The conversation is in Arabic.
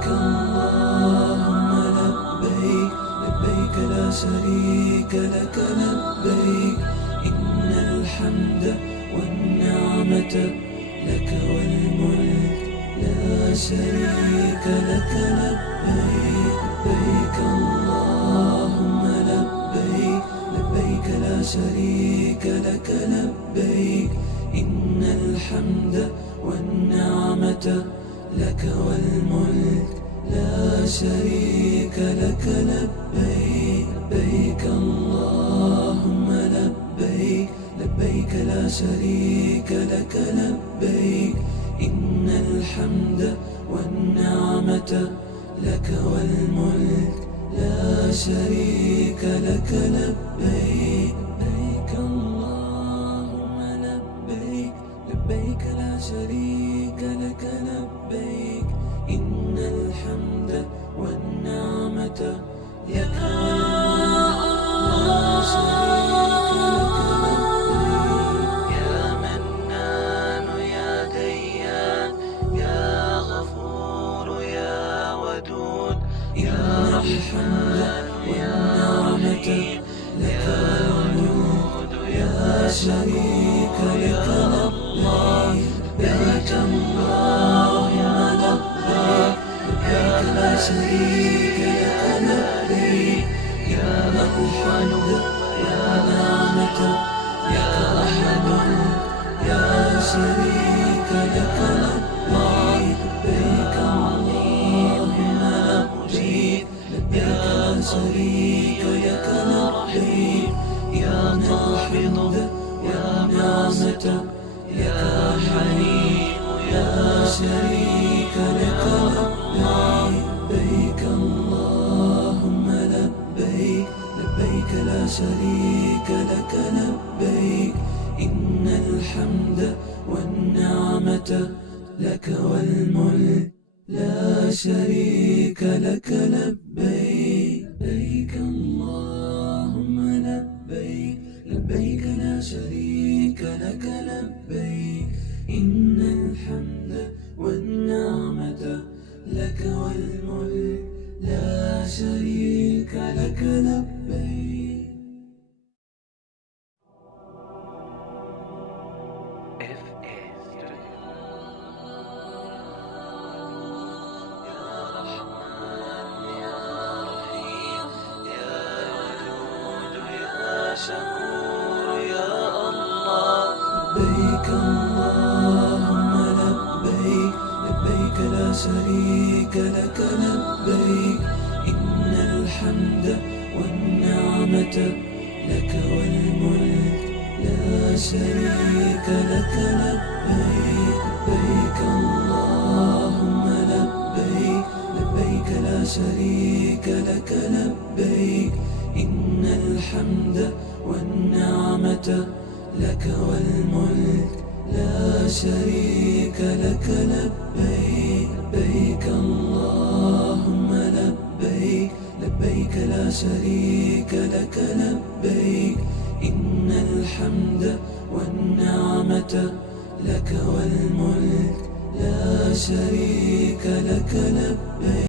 لبيك اللهم لبيك لبيك لا شريك لك لبيك إن الحمد والنعمة لك والملك لا شريك لك لبيك لبيك اللهم لبيك لبيك لا شريك لك لبيك إن الحمد والنعمة لك والملك لا شريك لك لبيك لبيك اللهم لبيك لبيك لا شريك لك لبيك إن الحمد والنعمة لك والملك لا شريك لك لبيك لبيك اللهم لبيك لبيك لا شريك لك لبيك إن الحمد والنعمة لك والملك لا شريك لك لبيك يا منان يا ديان يا غفور يا ودود يا رحمن والنعمة لك والملك لا شريك لك لبيك لبيك اللهم لبيك لبيك لا شريك لك لبيك إن الحمد والنعمة لك والملك لا شريك لك لبيك لبيك اللهم لبيك لبيك لا شريك لك لبيك إن الحمد والنعمة لك حليم لا شريك لك لبيك اللهم لبيك لبيك لا شريك لك لبيك إن الحمد والنعمة لك والملك لا شريك لك لبيك لبيك اللهم لبيك لبيك لا شريك لك لبيك إن الحمد والنعمة لك والملك لا شريك لك لبيك. شكور يا الله لبيك اللهم لبيك لبيك لا شريك لك لبيك إن الحمد والنعمة لك والملك لا شريك لك لبيك لبيك اللهم لبيك لبيك لا شريك لك لبيك إن الحمد والنعمة لك والملك لا شريك لك لبيك لبيك اللهم لبيك لبيك لا شريك لك لبيك إن الحمد والنعمة لك والملك لا شريك لك لبيك.